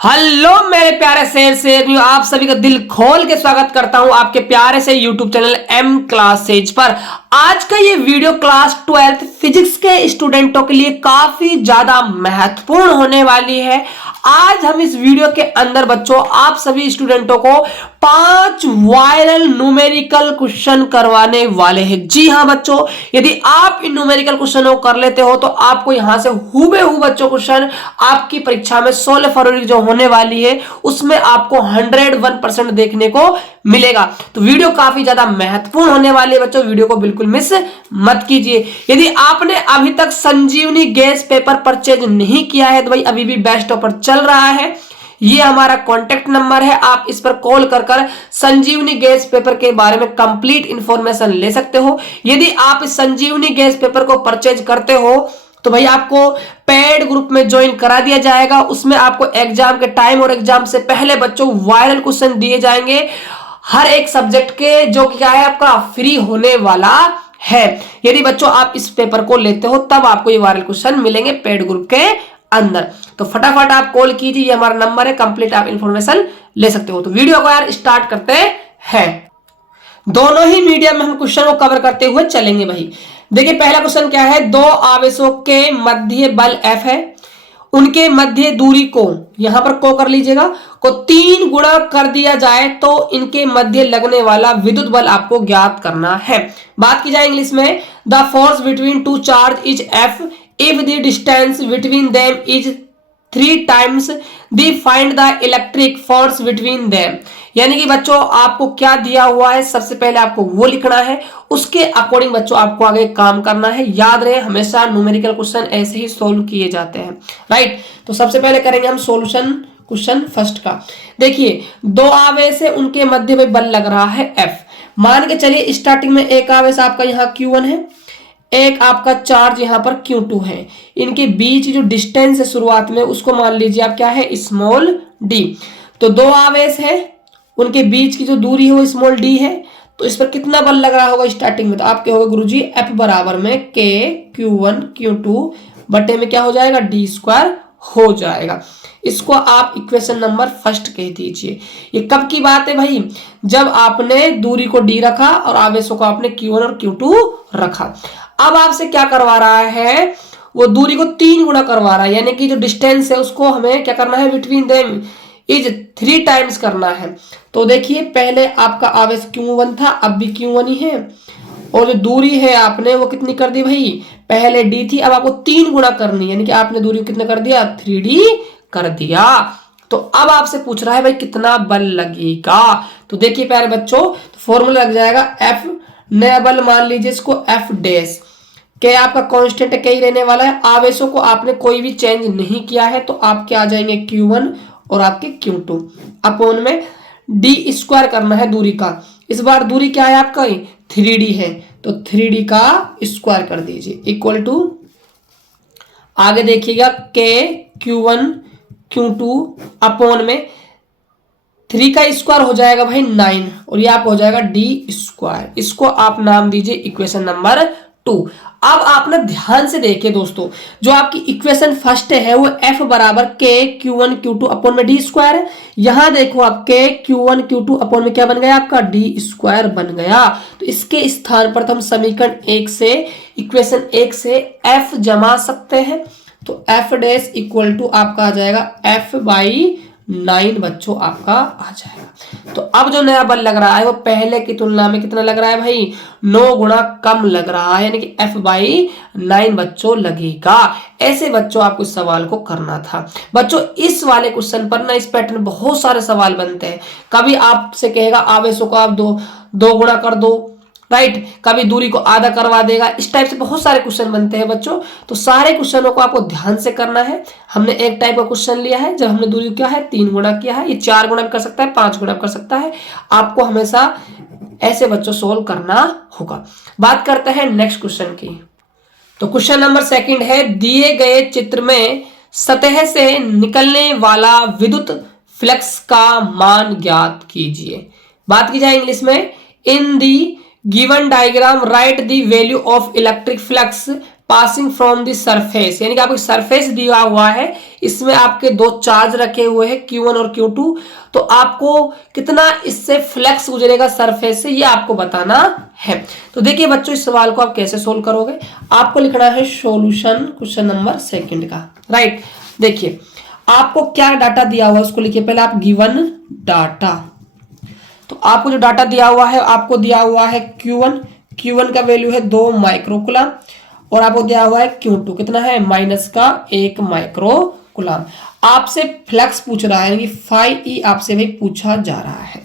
Hello मेरे प्यारे शेर आप सभी का दिल खोल के स्वागत करता हूं आपके प्यारे से यूट्यूब चैनल एम क्लासेज पर। आज का ये वीडियो क्लास 12th फिजिक्स के स्टूडेंटों के लिए काफी ज्यादा महत्वपूर्ण होने वाली है। आज हम इस वीडियो के अंदर बच्चों आप सभी स्टूडेंटों को 5 वायरल न्यूमेरिकल क्वेश्चन करवाने वाले हैं। जी हाँ बच्चों, यदि आप इन न्यूमेरिकल क्वेश्चनों को कर लेते हो तो आपको यहां से हूबेहू बच्चों क्वेश्चन आपकी परीक्षा में 16 फरवरी जो होने वाली है उसमें आपको 101% देखने को मिलेगा। तो वीडियो काफी ज्यादा महत्वपूर्ण होने वाली है बच्चों, वीडियो को बिल्कुल मिस मत कीजिए। यदि आपने अभी तक संजीवनी गैस पेपर परचेज नहीं किया है तो भाई अभी भी बेस्ट ऑफर चल रहा है। ये हमारा कॉन्टेक्ट नंबर है, आप इस पर कॉल कर संजीवनी गैस पेपर के बारे में कंप्लीट इंफॉर्मेशन ले सकते हो। यदि आप इस संजीवनी गैस पेपर को परचेज करते हो तो भाई आपको पेड ग्रुप में ज्वाइन करा दिया जाएगा। उसमें आपको एग्जाम के टाइम और एग्जाम से पहले बच्चों वायरल क्वेश्चन दिए जाएंगे हर एक सब्जेक्ट के, जो क्या है आपका फ्री होने वाला है। यदि बच्चों आप इस पेपर को लेते हो तब आपको ये वायरल क्वेश्चन मिलेंगे पेड ग्रुप के अंदर। तो फटाफट आप कॉल कीजिए, ये हमारा नंबर है, कंप्लीट आप इंफॉर्मेशन ले सकते हो। तो वीडियो को यार स्टार्ट करते हैं। दोनों ही मीडियम में हम क्वेश्चन को कवर करते हुए चलेंगे भाई। देखिए पहला क्वेश्चन क्या है, दो आवेशों के मध्य बल F है, उनके मध्य दूरी को, यहां पर को कर लीजिएगा, को 3 गुणा कर दिया जाए तो इनके मध्य लगने वाला विद्युत बल आपको ज्ञात करना है। बात की जाए इंग्लिश में, the force between two charge is F if the distance between them is 3 times the find the electric force between them। यानी कि बच्चों आपको क्या दिया हुआ है, सबसे पहले आपको वो लिखना है, उसके अकॉर्डिंग बच्चों आपको आगे काम करना है। याद रहे हमेशा न्यूमेरिकल क्वेश्चन ऐसे ही सोल्व किए जाते हैं, राइट। तो सबसे पहले करेंगे हम सॉल्यूशन क्वेश्चन फर्स्ट का। देखिए दो आवेश है, उनके मध्य में बल लग रहा है F। मान के चलिए स्टार्टिंग में एक आवेश आपका यहाँ Q1 है, एक आपका चार्ज यहां पर Q2 है। इनके बीच जो डिस्टेंस है शुरुआत में उसको मान लीजिए आप क्या है, स्मॉल d। तो दो आवेश है, उनके बीच की जो दूरी है वो स्मॉल d है। तो इस पर कितना बल लग रहा होगा स्टार्टिंग में, तो आपके होगा गुरुजी F बराबर में K Q1 Q2 बटे में क्या हो जाएगा, d स्क्वायर हो जाएगा। इसको आप इक्वेशन नंबर फर्स्ट कह दीजिए। ये कब की बात है भाई, जब आपने दूरी को d रखा और आवेशों को आपने Q1 और Q2 रखा। अब आपसे क्या करवा रहा है, वो दूरी को 3 गुना करवा रहा है, यानी कि जो डिस्टेंस है उसको हमें क्या करना है, बिटवीन देम इज 3 टाइम्स करना है। तो देखिए पहले आपका आवेश Q1 था, अब भी Q1 ही है, और जो दूरी है आपने वो कितनी कर दी भाई, पहले d थी, अब आपको 3 गुना करनी है, यानी कि आपने दूरी को कितना कर दिया, 3d कर दिया। तो अब आपसे पूछ रहा है भाई कितना बल लगेगा। तो देखिए प्यारे बच्चों, तो फॉर्मूला लग जाएगा F, नया बल मान लीजिए इसको F डैश, क्या आपका कांस्टेंट है, क्या ही रहने वाला है। आवेशों को आपने कोई भी चेंज नहीं किया है, तो आपके आ जाएंगे Q1 और आपके Q2 अपॉन में d स्क्वायर करना है दूरी का। इस बार दूरी क्या है आपका, 3d है, तो 3d का स्क्वायर कर दीजिए इक्वल टू, आगे देखिएगा K Q1 Q2 अपॉन में 3 का स्क्वायर हो जाएगा भाई 9, और ये आप हो जाएगा d स्क्वायर। इसको आप नाम दीजिए इक्वेशन नंबर 2। अब आप ना ध्यान से देखिए दोस्तों, जो आपकी इक्वेशन फर्स्ट है वो F बराबर K Q1 Q2 अपॉन में d स्क्वायर है। यहां देखो आप K Q1 Q2 अपॉन में क्या बन गया आपका, d स्क्वायर बन गया। तो इसके स्थान पर हम समीकरण 1 से, इक्वेशन 1 से F जमा सकते हैं। तो F डैश इक्वल टू आपका आ जाएगा F बाई 9 बच्चों आपका आ जाएगा। तो अब जो नया बल लग रहा है वो पहले की तुलना में कितना लग रहा है भाई, 9 गुना कम लग रहा है, यानी कि F बाई 9 बच्चों लगेगा। ऐसे बच्चों आपको इस सवाल को करना था। बच्चों इस वाले क्वेश्चन पर ना इस पैटर्न बहुत सारे सवाल बनते हैं। कभी आपसे कहेगा आवेशों को आप दो गुणा कर दो, राइट, कभी दूरी को आधा करवा देगा, इस टाइप से बहुत सारे क्वेश्चन बनते हैं बच्चों। तो सारे क्वेश्चनों को आपको ध्यान से करना है। हमने एक टाइप का क्वेश्चन लिया है जब हमने दूरी क्या है 3 गुणा किया है, ये 4 गुणा भी कर सकता है, 5 गुणा भी कर सकता है। आपको हमेशा ऐसे बच्चों सोल्व करना होगा। बात करते हैं नेक्स्ट क्वेश्चन की। तो क्वेश्चन नंबर 2 है, दिए गए चित्र में सतह से निकलने वाला विद्युत फ्लक्स का मान ज्ञात कीजिए। बात की जाए इंग्लिश में, इन दी given diagram write the value of electric flux passing from the surface, यानी कि आपको सरफेस दिया हुआ है, इसमें आपके दो चार्ज रखे हुए हैं Q1 और Q2, तो आपको कितना इससे फ्लक्स गुजरेगा सरफेस से, ये आपको बताना है। तो देखिए बच्चों, इस सवाल को आप कैसे सोल्व करोगे, आपको लिखना है सॉल्यूशन क्वेश्चन नंबर 2 का, राइट। देखिए आपको क्या डाटा दिया हुआ है उसको लिखिए, पहले आप गिवन डाटा, तो आपको जो डाटा दिया हुआ है, आपको दिया हुआ है Q1 का वैल्यू है 2 माइक्रोकुलम, और आपको दिया हुआ है Q2 कितना है, -1 माइक्रोकुलम। आपसे फ्लक्स पूछ रहा है, यानी φe आपसे भाई पूछा जा रहा है।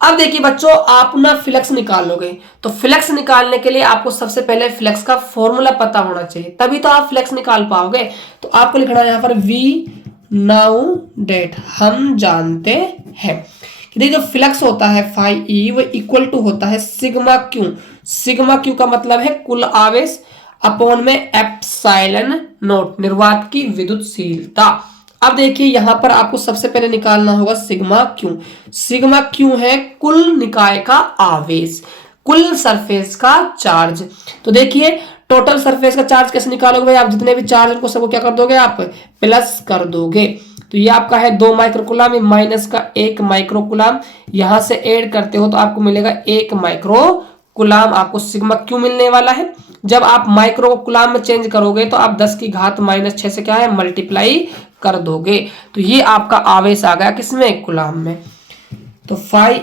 अब देखिए बच्चों, आप ना फ्लक्स निकालोगे, तो फ्लक्स निकालने के लिए आपको सबसे पहले फ्लक्स का फॉर्मूला पता होना चाहिए, तभी तो आप फ्लक्स निकाल पाओगे। तो आपको लिखना है यहाँ पर V नाउ डेट, हम जानते हैं कि जो फ्लक्स होता है φe वो इक्वल टू होता है सिग्मा क्यू। सिग्मा क्यू का मतलब है कुल आवेश अपॉन में एप्सिलॉन नॉट, निर्वात की विद्युतशीलता। अब देखिए यहां पर आपको सबसे पहले निकालना होगा सिग्मा क्यू। सिग्मा क्यू है कुल निकाय का आवेश, कुल सरफेस का चार्ज। तो देखिए टोटल सरफेस का चार्ज कैसे निकालोगे भाई, आप जितने भी चार्ज उनको सबको क्या कर दोगे, आप प्लस कर दोगे। तो ये आपका है 2 माइक्रोकुलम, -1 माइक्रोकुलम, यहां से ऐड करते हो तो आपको मिलेगा 1 माइक्रोकुलम, आपको सिग्मा क्यू मिलने वाला है। जब आप माइक्रोकुलम में चेंज करोगे तो आप 10 की घात -6 से क्या है, मल्टीप्लाई कर दोगे। तो ये आपका आवेश आ गया किसमें, कुलम में। तो φe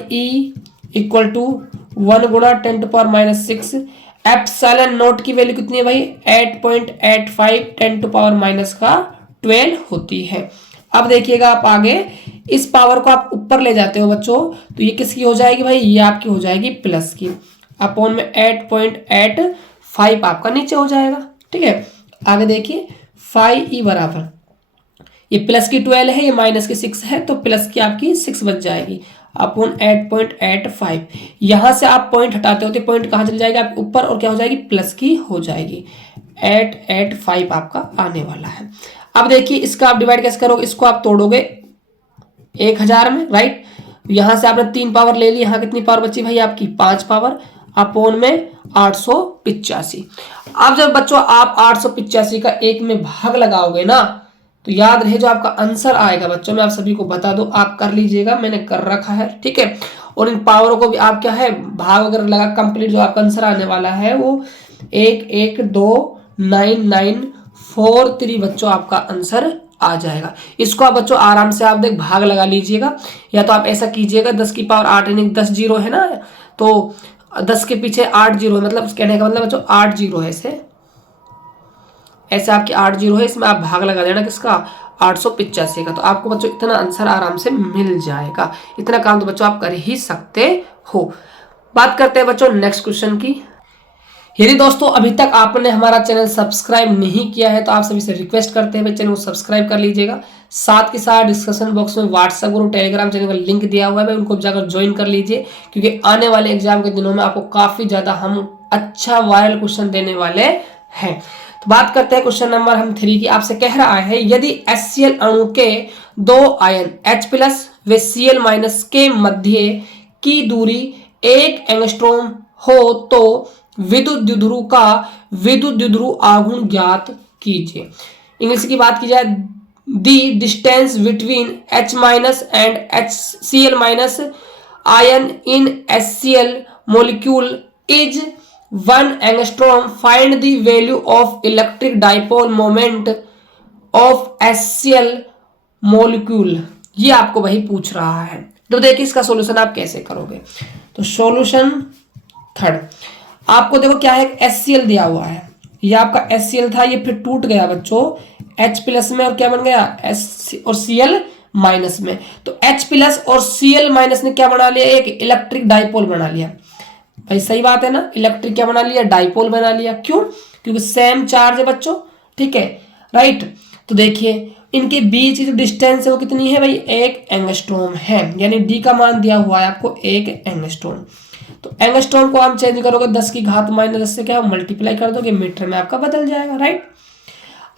इक्वल टू 1 गुणा 10⁻⁻6, एप्सिलॉन नॉट की वैल्यू कितनी है भाई, 8.85 10⁻12 होती है। अब देखिएगा आप आगे इस पावर को आप ऊपर ले जाते हो बच्चों, तो ये किसकी हो जाएगी भाई, ये आपकी हो जाएगी प्लस की, अपॉन में 8.85 आपका नीचे हो जाएगा, ठीक है। आगे देखिए φe बराबर, ये प्लस की 12 है, ये माइनस की 6 है, तो प्लस की आपकी 6 बच जाएगी अपॉन 8.85। यहां से आप पॉइंट हटाते होते, पॉइंट कहां चली जाएगी आपके ऊपर, और क्या हो जाएगी, प्लस की हो जाएगी, 885 आपका आने वाला है। अब देखिए इसका आप डिवाइड कैसे करोगे, इसको आप तोड़ोगे 1000 में, राइट। यहां से आपने 3 पावर ले ली, यहां कितनी पावर बची भाई आपकी, 5 पावर, अपॉन में 885। अब जब बच्चों आप 885 का 1 में भाग लगाओगे ना, तो याद रहे जो आपका आंसर आएगा बच्चों, मैं आप सभी को बता दूं, आप कर लीजिएगा, मैंने कर रखा है, ठीक है। और इन पावरों को भी आप क्या है, भाग वगैरह लगा कंप्लीट, जो आपका आंसर आने वाला है वो 1129943 बच्चों आपका आंसर आ जाएगा। इसको आप बच्चों आराम से आप देख भाग लगा लीजिएगा, या तो आप ऐसा कीजिएगा 10 की पावर 8 यानी 10 जीरो है ना, तो 10 के पीछे 8 जीरो है, मतलब कहने का मतलब बच्चों 8 जीरो है, ऐसे आपकी 8 जीरो है, इसमें आप भाग लगा देना किसका, 885 का, तो आपको बच्चों इतना आंसर आराम से मिल जाएगा। इतना काम तो बच्चों आप कर ही सकते हो। बात करते हैं बच्चों नेक्स्ट क्वेश्चन की। यदि दोस्तों अभी तक आपने हमारा चैनल सब्सक्राइब नहीं किया है तो आप सभी से रिक्वेस्ट करते हैं भाई चैनल को सब्सक्राइब कर लीजिएगा। साथ के साथ डिस्कशन बॉक्स में व्हाट्सएप ग्रुप टेलीग्राम चैनल का लिंक दिया हुआ है भाई, उनको जाकर ज्वाइन कर लीजिए, क्योंकि आने वाले एग्जाम के दिनों में आपको काफी ज्यादा हम अच्छा वायरल क्वेश्चन देने वाले हैं। तो बात करते हैं क्वेश्चन नंबर हम 3 की। आपसे कह रहा है यदि HCl अणु के 2 आयन H+ व Cl- के मध्य की दूरी 1 एंगस्ट्रॉम हो तो विद्युत द्विध्रुव का विद्युत द्विध्रुव आघूर्ण ज्ञात कीजिए। इंग्लिश की बात की जाए, the distance between H- and HCl- ion in HCl molecule is 1 angstrom, find the value of electric dipole moment of HCl molecule। ये आपको वही पूछ रहा है। तो देखिए इसका सॉल्यूशन आप कैसे करोगे। तो सॉल्यूशन थर्ड, आपको देखो क्या है, HCl दिया हुआ है, ये आपका HCl था, ये फिर टूट गया बच्चों H+ में, और क्या बन गया, H और Cl- में। तो H+ और Cl- ने क्या बना लिया, एक इलेक्ट्रिक डाइपोल बना लिया। भाई सही बात है ना, इलेक्ट्रिक क्या बना लिया, डाइपोल बना लिया। क्यों, क्योंकि सेम चार्ज है बच्चों, ठीक है, राइट। तो देखिए इनके बीच की जो डिस्टेंस है वो कितनी है भाई, 1 एंगस्ट्रॉम है, यानी D का मान दिया हुआ है आपको 1 एंगस्ट्रॉम। तो एंगस्ट्रॉम को हम चेंज करोगे 10 की घात -10 से, क्या मल्टीप्लाई कर दोगे, मीटर में आपका बदल जाएगा, राइट।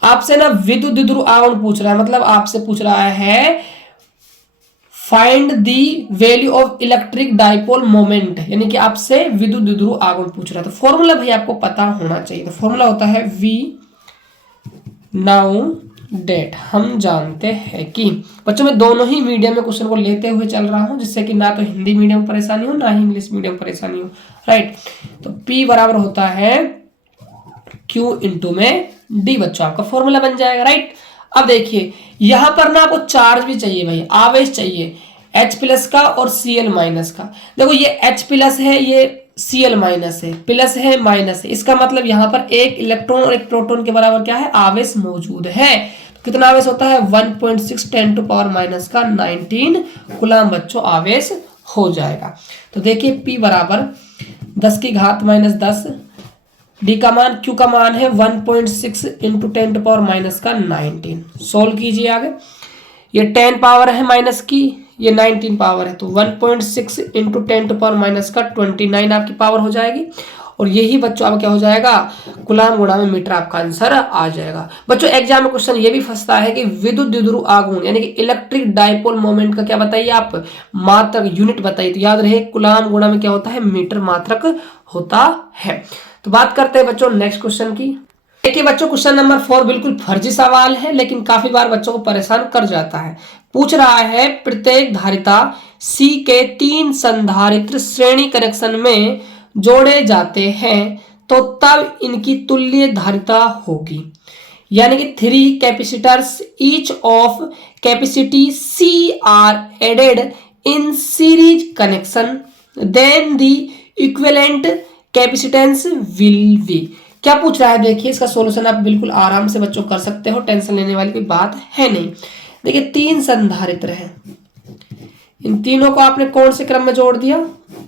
आपसे ना विद्युत द्विध्रुव आघूर्ण पूछ रहा है, मतलब आपसे पूछ रहा है find the value of electric dipole moment, यानी कि आपसे विद्युत द्विध्रुव आघूर्ण पूछ रहा है। तो फॉर्मूला भाई आपको पता होना चाहिए। तो फॉर्मूला होता है वी नाउ डेट। हम जानते हैं कि बच्चों मैं दोनों ही मीडियम में क्वेश्चन को लेते हुए चल रहा हूं, जिससे कि ना तो हिंदी मीडियम में परेशानी हो ना ही इंग्लिश मीडियम परेशानी हो, राइट। तो P बराबर होता है Q इंटू में D, बच्चों आपका फॉर्मूला बन जाएगा, राइट। अब देखिए यहां पर ना आपको चार्ज भी चाहिए भाई, आवेश चाहिए H प्लस का और Cl माइनस का। देखो ये H प्लस है, ये Cl माइनस है, प्लस है माइनस है, इसका मतलब यहाँ पर एक इलेक्ट्रॉन और एक प्रोटॉन के बराबर क्या है, आवेश मौजूद है। तो कितना आवेश होता है 1.6 10 टू पावर माइनस का 19 कूलम बच्चों आवेश हो जाएगा। तो देखिए P बराबर 10 की घात माइनस 10, डी का मान, क्यू का मान है 1.6 इंटू 10 टू पावर माइनस का 19। सोल्व कीजिए आगे, ये 10 पावर है माइनस की, ये 19 पावर है, तो 1.6 इंटू 10 टू पावर माइनस का 29 आपकी पावर हो जाएगी। और यही बच्चों अब क्या हो जाएगा, कूलम गुणा में मीटर आपका आंसर आ जाएगा। बच्चों एग्जाम में क्वेश्चन ये भी फंसता है कि विद्युत द्विध्रुव आघूर्ण यानी कि इलेक्ट्रिक डाइपोल मोमेंट का क्या बताइए आप, मात्रक यूनिट बताइए। तो याद रहे कूलम गुणा में क्या होता है, मीटर मात्रक होता है। तो बात करते हैं बच्चों नेक्स्ट क्वेश्चन की। देखिए बच्चों क्वेश्चन नंबर 4 बिल्कुल फर्जी सवाल है, लेकिन काफी बार बच्चों को परेशान कर जाता है। पूछ रहा है प्रत्येक धारिता C के 3 संधारित्र श्रेणी कनेक्शन में जोड़े जाते हैं तो तब इनकी तुल्य धारिता होगी, यानी कि 3 capacitors each of capacity C are added in series connection, then the equivalent capacitance will be. क्या पूछ रहा है, देखिए इसका सॉल्यूशन आप बिल्कुल आराम से बच्चों कर सकते हो, टेंशन लेने वाली कोई बात है नहीं। देखिए 3 संधारित्र हैं, इन तीनों को आपने कौन से क्रम में जोड़ दिया,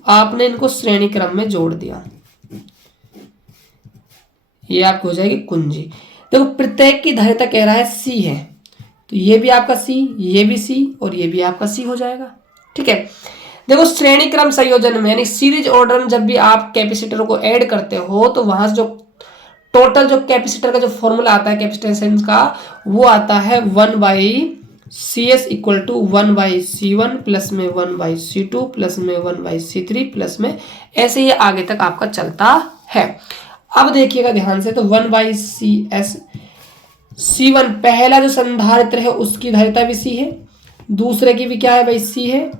आपने इनको श्रेणी क्रम में जोड़ दिया, ये आपको हो जाएगी कुंजी। देखो प्रत्येक की धारिता कह रहा है C है, तो ये भी आपका C, ये भी C और ये भी आपका C हो जाएगा, ठीक है। देखो श्रेणी क्रम संयोजन में यानी सीरीज ऑर्डर में जब भी आप कैपेसिटर को ऐड करते हो तो वहां से जो टोटल जो कैपेसिटर का जो फॉर्मूला आता है कैपेसिटेंस का, वो आता है 1/CS equal to 1/C1 plus में 1/C2 प्लस में 1/C3 प्लस में ऐसे ही आगे तक आपका चलता है। अब देखिएगा ध्यान से, तो 1/CS C1 पहला जो संधारित्र है उसकी धारिता भी C है, दूसरे की भी क्या है भाई C है,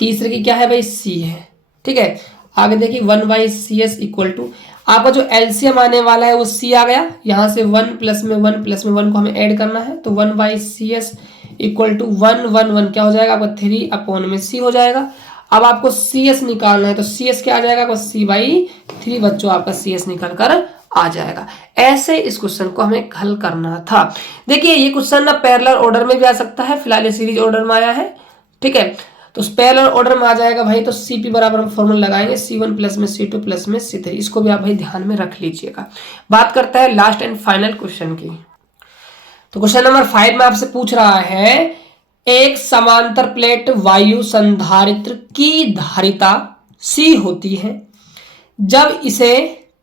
तीसरे की क्या है भाई C है, ठीक है। आगे देखिए 1/CS इक्वल टू आपका जो एलसीएम आने वाला है वो C आ गया, यहां से 1 प्लस में 1 प्लस में 1 को हमें ऐड करना है, तो 1/CS इक्वल टू 1 1 1 क्या हो जाएगा आपका 3/C हो जाएगा। अब आपको CS निकालना है, तो CS क्या आ जाएगा आपका C/3 बच्चों, आपका CS निकल कर आ जाएगा। ऐसे इस क्वेश्चन को हमें हल करना था। देखिए ये क्वेश्चन ना पैरेलल ऑर्डर में भी आ सकता है, फिलहाल ये सीरीज ऑर्डर में आया है, ठीक है। तो पैरेलल ऑर्डर में आ जाएगा भाई, तो CP बराबर हम फॉर्मूला लगाएंगे C1 प्लस में C2 प्लस में C3, इसको भी आप भाई ध्यान में रख लीजिएगा। बात करता है लास्ट एंड फाइनल क्वेश्चन की। तो क्वेश्चन नंबर 5 में आपसे पूछ रहा है एक समांतर प्लेट वायु संधारित्र की धारिता C होती है, जब इसे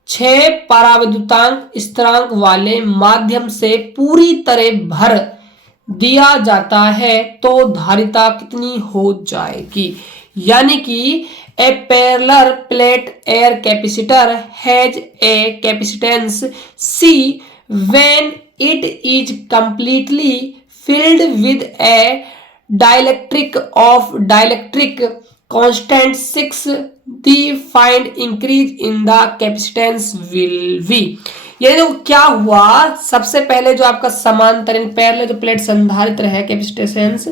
6 पराविद्युतांक स्थिरांक वाले माध्यम से पूरी तरह भर दिया जाता है तो धारिता कितनी हो जाएगी, यानी कि a parallel plate air capacitor has a capacitance C when it is completely filled with a dielectric of dielectric constant 6, the find increase in the capacitance will be। ये जो क्या हुआ, सबसे पहले जो आपका समांतर पैरेलल जो प्लेट संधारित्र है कैपेसिटेंस,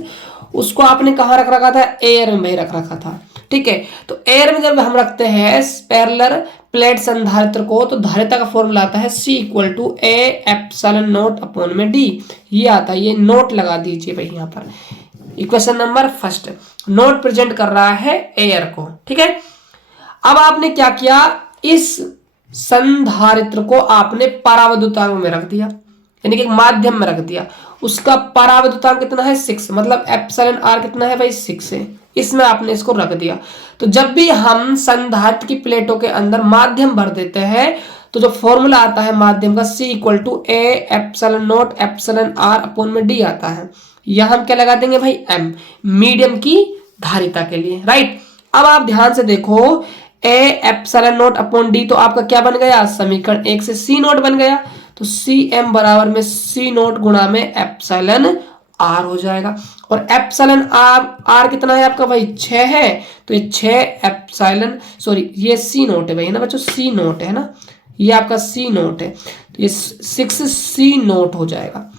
उसको आपने कहाँ रख रखा था, एयर में रख रखा था, ठीक है। तो एयर में जब हम रखते हैं पैरेलल प्लेट संधारित्र को, तो धारिता का फॉर्मूला आता है C equal to A epsilon naught upon में D, ये आता है, ये नोट लगा दीजिए भाई यहाँ पर। Equation number first note present कर रहा है एयर को, ठीक है। अब आपने क्या किया, इस संधारित्र को आपने पराविद्युतांक में रख दिया, यानी कि माध्यम में रख दिया, उसका पराविद्युतांक कितना है 6, मतलब एप्सिलॉन R कितना है भाई 6 है, इसमें आपने इसको रख दिया। तो जब भी हम संधारित्र की प्लेटों के अंदर माध्यम भर देते हैं तो जो फॉर्मूला आता है माध्यम का C equal to A epsilon naught epsilon R upon में D आता है, यहां हम क्या लगा देंगे भाई m, मीडियम की धारिता के लिए, राइट। अब आप ध्यान से देखो A epsilon naught upon D, तो आपका क्या बन गया, समीकरण 1 से सी नॉट बन गया, तो सी एम बराबर में सी नॉट गुणा में एप्सिलॉन आर हो जाएगा। और एप्सिलॉन आर कितना है आपका भाई 6 है, तो ये 6 एप्सिलॉन, सॉरी ये सी नोट है भाई, है ना बच्चों, सी नोट है ना, ये आपका सी नोट है, तो ये 6 सी नोट हो जाएगा।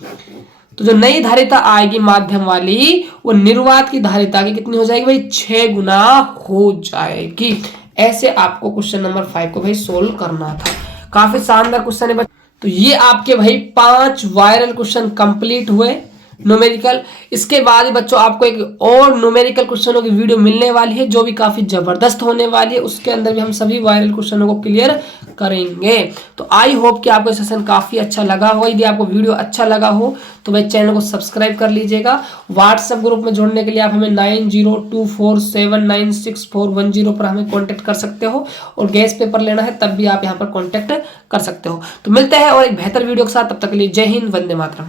तो जो नई धारिता आएगी माध्यम वाली, वो निर्वात की धारिता की कितनी हो जाएगी भाई, 6 गुना हो जाएगी। ऐसे आपको क्वेश्चन नंबर 5 को भाई सोल्व करना था। काफी शानदार क्वेश्चन है। तो ये आपके भाई 5 वायरल क्वेश्चन कंप्लीट हुए न्यूमेरिकल। इसके बाद बच्चों आपको एक और न्यूमेरिकल क्वेश्चनों की वीडियो मिलने वाली है जो भी काफी जबरदस्त होने वाली है, उसके अंदर भी हम सभी वायरल क्वेश्चनों को क्लियर करेंगे। तो आई होप कि आपको सेशन काफी अच्छा लगा होगा। यदि आपको वीडियो अच्छा लगा हो तो भाई चैनल को सब्सक्राइब कर लीजिएगा। व्हाट्सएप ग्रुप में जुड़ने के लिए आप हमें 9024796410 पर हमें कॉन्टेक्ट कर सकते हो, और गैस पेपर लेना है तब भी आप यहाँ पर कॉन्टेक्ट कर सकते हो। तो मिलते हैं और एक बेहतर वीडियो के साथ, तब तक के लिए जय हिंद, वंदे मातरम।